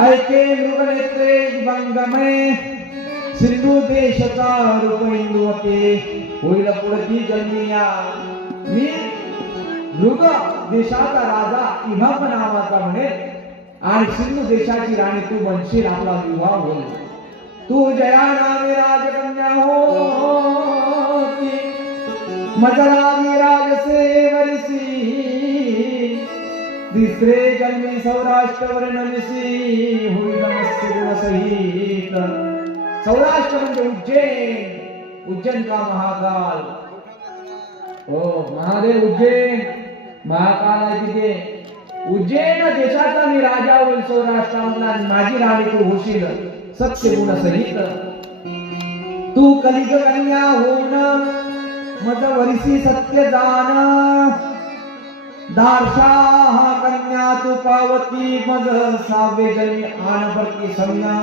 ऐके मृगनेत्रे भंगमय सिंधू देशचा रूप इंदुवते होईल पुढती जन्मिया मी मृग देशाचा राजा इहाब नावाचा म्हणे आणि सिंधू देशाची राणी तू बनशील आपला विवाह होईल तू जया नामे राजकन्या होती मजरावी राजसे वरसी तिसरे जन्मी सौराष्ट्र वर्णमिसी होईल मत्स्य सहित सौराष्ट्र म्हणजे उज्जैन का महाकाल हो महादेव उज्जैन महाकाल आहे तिथे उज्जैन देशाचा मी राजा होईल सौराष्ट्रामधला माझी राणी तू होशील सत्य गुण सहित तू कलिग कन्या होऊन मज वरिसी सत्य जान दार्शा हा कन्या तू पावती मज सावे जन्मी आनपरती संज्ञा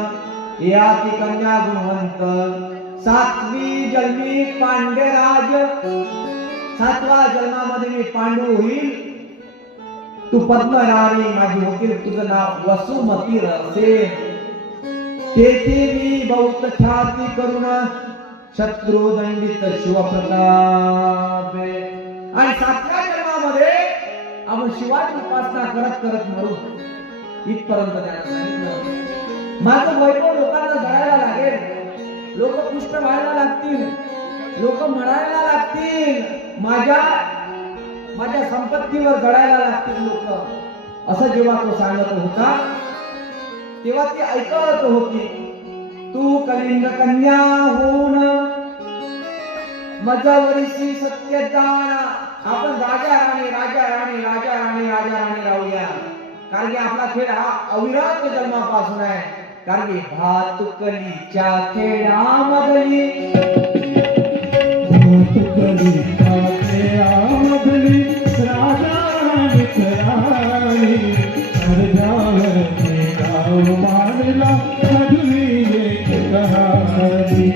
या ती कन्या गुणवंत सातवी जन्मी पांड्यराज सातवा जन्मामध्ये मी पांडू होईल तू पद्मराणी माझी होतील तुझं नाव वसुमती रसे तेथे मी बहुत ख्याती करून शत्रुदंडित शिवप्रताप आणि सातव्या जन्मामध्ये आपण शिवाची उपासना करत करत मरू इथपर्यंत त्याने सांगितलं माझं वैभव लोकांना जळायला लागेल लोक पुष्ट व्हायला लागतील लोक म्हणायला लागतील माझ्या संपत्तीवर जळायला लागतील लोक असं जेव्हा तो सांगत होता तेव्हा ती ऐकत होती तू कलिंग कन्या होऊन मजवरीशी सत्य जाण आपण राजा राणी राहूया कारण की आपला खेळ हा अविरत जन्मापासून आहे कारण की भातुकलीच्या खेळामधली राजा मानला मधुरी एक कहानी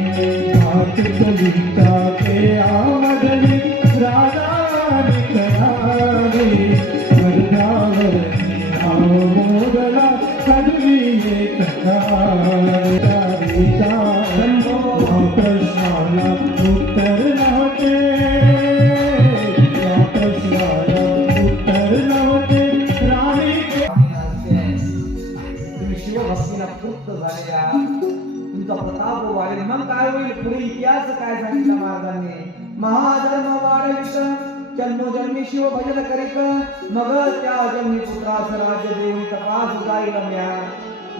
भातुकलीच्या खेळामधली राजा मोदला कधवी प्रश्नाला उत्तर नव्हते उत्तर नव्हते राणी तुम्ही शिवभक्तीला तृप्त झालेल्या तुमचा प्रताप वाढेल मग काय होईल पुढे इतिहास काय सांगितला महाराजांनी महाधर्म वाढवित जन्मोजन्मी शिव भजन करीत मग त्या जन्मी पुत्रास राज्य देऊन तपास जाईल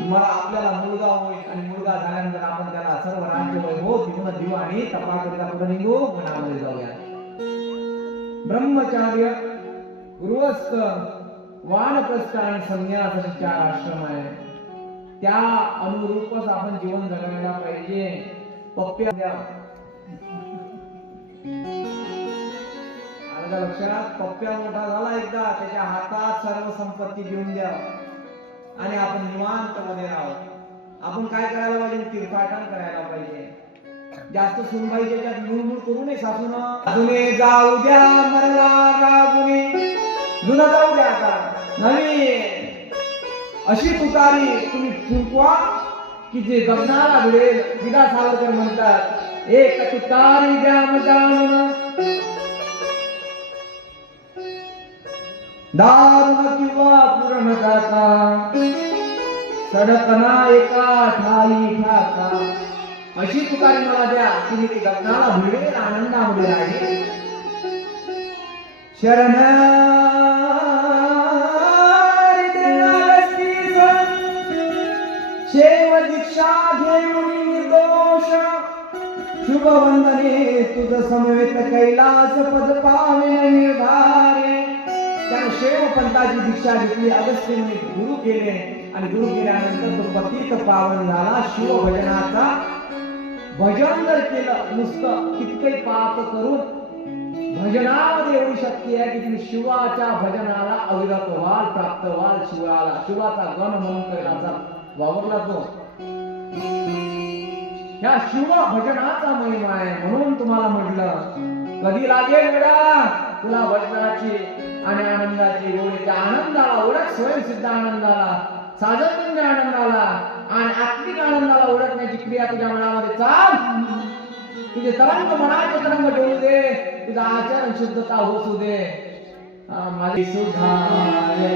मला आपल्याला मुलगा होईल आणि मुलगा झाल्यानंतर आपण त्याला सर्व राज्य वैभव तिथून देऊ आणि तपाकरिता पुढे निघू मनामध्ये जाऊया ब्रह्मचार्य गृहस्थ वानप्रस्थ आणि संन्यास असे 4 आश्रम आहे त्या अनुरूपच आपण जीवन जगायला पाहिजे पप्प्या लक्षात पप्प्या मोठा झाला एकदा त्याच्या हातात सर्व संपत्ती देऊन द्या आणि आपण निवांत मध्ये राहू आपण काय करायला पाहिजे तीर्थाटन करायला पाहिजे जास्त सुनबाईच्या ज्यात मुळमुळ करू नये सासून जुने जाऊ द्या मरला रागुनी जुनं जाऊ द्या आता नवीन अशी तुतारी तुम्ही फुंकवा की जे जगणारा घडेल विदा सावरकर म्हणतात एक तुतारी द्या जाणून दारुण किंवा पूर्ण जाता सडकना एका ठाई ठाका अशी तुकारी मला द्या तुम्ही ती गगनाला भिडेल आनंदामध्ये राहील शरण शेव दीक्षा घेऊन निर्दोष शुभ वंदने तुझ समवेत कैलास पद पावे निर्धारे त्याने शेव पंथाची दीक्षा घेतली अगस्त्यने गुरु केले आणि गुरु केल्यानंतर तो पतित पावन झाला शिव भजनाचा भजन जर केलं नुसतं कितके पाप करून भजनामध्ये एवढी शक्ती आहे की तुम्ही शिवाच्या भजनाला अविरत व्हाल प्राप्त व्हाल शिवाचा गण म्हणून कैलासा वावरला तो ह्या शिव भजनाचा महिमा आहे म्हणून तुम्हाला म्हटलं कधी लागेल वेळा तुला भजनाची आणि आनंदाची गोडी. त्या आनंदाला ओळख, स्वयंसिद्ध आनंदाला, साधनजन्य आनंदाला आणि आत्मिक आनंदाला ओळखण्याची क्रिया तुझ्या मनामध्ये चाल. तुझे तरंग, मनाचे तरंग डोलू दे, तुझा आचरण शुद्धता होसू दे. माझी सुधारे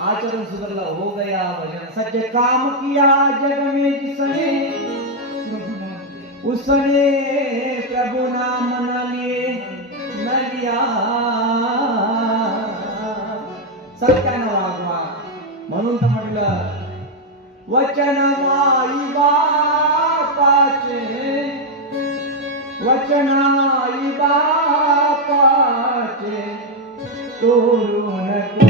आचरण सुधरला हो गया भजन. सच्चे काम किया जग में जिसने, उसने प्रभु नाम न लिए न लिया. सत्यानं वागवा म्हणून तर म्हटलं वचन माई बापाचे, वचन आई बापाचे तोडू नको.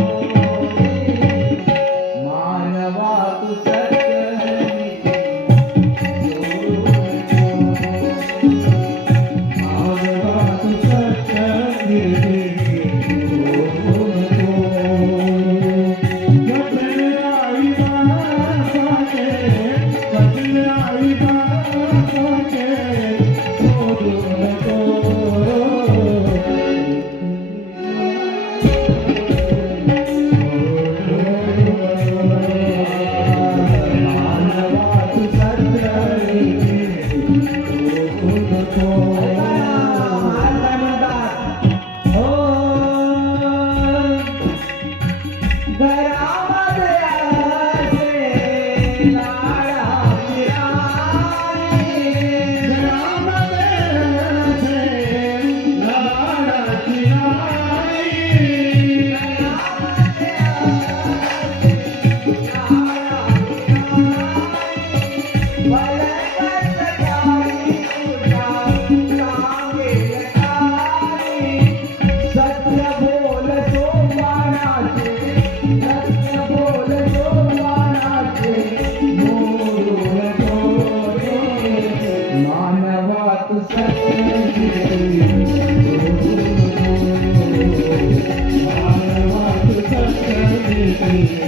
सत्य बोल सोपानाचे मानवात सत्य मानवात सत्य